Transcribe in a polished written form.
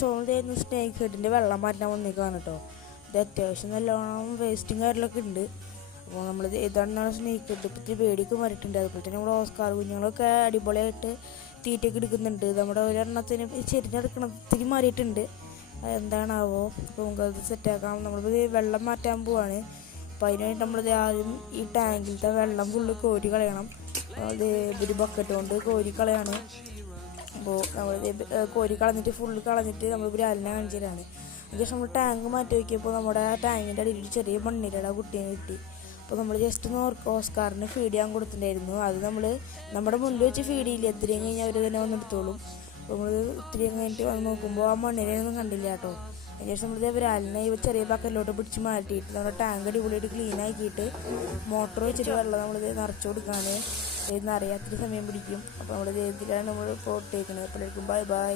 സോണിന്ന് snake ഹെഡിൻ്റെ വെള്ളം മാറ്റാൻ വന്നേക്കാണ് കേട്ടോ. ഇത് അത്യാവശ്യം നല്ലോണം വേസ്റ്റും കാര്യങ്ങളൊക്കെ ഉണ്ട്. അപ്പോൾ നമ്മൾ ഇതാണെന്നാണ് സ്നേക്ക് ഹെഡ്. ഇപ്പോഴത്തെ പേടിയൊക്കെ മാറിയിട്ടുണ്ട്. അതുപോലെ തന്നെ നമ്മുടെ ഓസ്കാർ കുഞ്ഞുങ്ങളൊക്കെ അടിപൊളിയായിട്ട് തീറ്റയൊക്കെ എടുക്കുന്നുണ്ട്. നമ്മുടെ ഒരെണ്ണത്തിന് ചെരിഞ്ഞെടുക്കണം ഇത്തിരി മാറിയിട്ടുണ്ട്. എന്താണാവോ, അപ്പോൾ നമുക്കത് സെറ്റാക്കാം. നമ്മളിപ്പോൾ വെള്ളം മാറ്റാൻ പോവാണ്. അപ്പോൾ അതിനായിട്ട് നമ്മളിത് ആദ്യം ഈ ടാങ്കിലത്തെ വെള്ളം ഫുള്ള് കോരി കളയണം. അത് ഒരു ബക്കറ്റ് കൊണ്ട് കോരി കളയാണ്. അപ്പോൾ നമ്മൾ കോരി കളഞ്ഞിട്ട് ഫുള്ള് കളഞ്ഞിട്ട് നമ്മൾ ബ്രാലിനെ കാണിച്ചതാണ്. അതിനുശേഷം നമ്മൾ ടാങ്ക് മാറ്റി വയ്ക്കിയപ്പോൾ നമ്മുടെ ആ ടാങ്കിൻ്റെ അടിയിൽ ചെറിയ മണ്ണിരട കുട്ടീനെ കിട്ടി. അപ്പോൾ നമ്മൾ ജസ്റ്റ് ഒന്ന് ഓസ്കാറിന് ഫീഡ് ചെയ്യാൻ കൊടുത്തിട്ടുണ്ടായിരുന്നു. അത് നമ്മൾ നമ്മുടെ മുന്നിൽ വെച്ച് ഫീഡ് ചെയ്യില്ല, ഇത്രയും കഴിഞ്ഞാൽ അവർ തന്നെ വന്നെടുത്തോളും. അപ്പോൾ നമ്മൾ ഇത്രയും കഴിഞ്ഞിട്ട് വന്ന് നോക്കുമ്പോൾ ആ മണ്ണിരയൊന്നും കണ്ടില്ല കേട്ടോ. അതിനുശേഷം നമ്മൾ ബ്രാലിനെ ചെറിയ ബക്കറ്റിലോട്ട് പിടിച്ച് മാറ്റിയിട്ട് നമ്മുടെ ടാങ്ക് അടിപൊളിയായിട്ട് ക്ലീൻ ആക്കിയിട്ട് മോട്ടർ വെച്ചിട്ട് വെള്ളം നമ്മളിത് നിറച്ച് കൊടുക്കുകയാണ്. നിറയാത്തൊരു സമയം പിടിക്കും. അപ്പോൾ നമ്മൾ ഇതിലാണ് നമ്മൾ പോട്ടേക്കുന്നത്. അപ്പോഴേക്കും ബൈ ബൈ.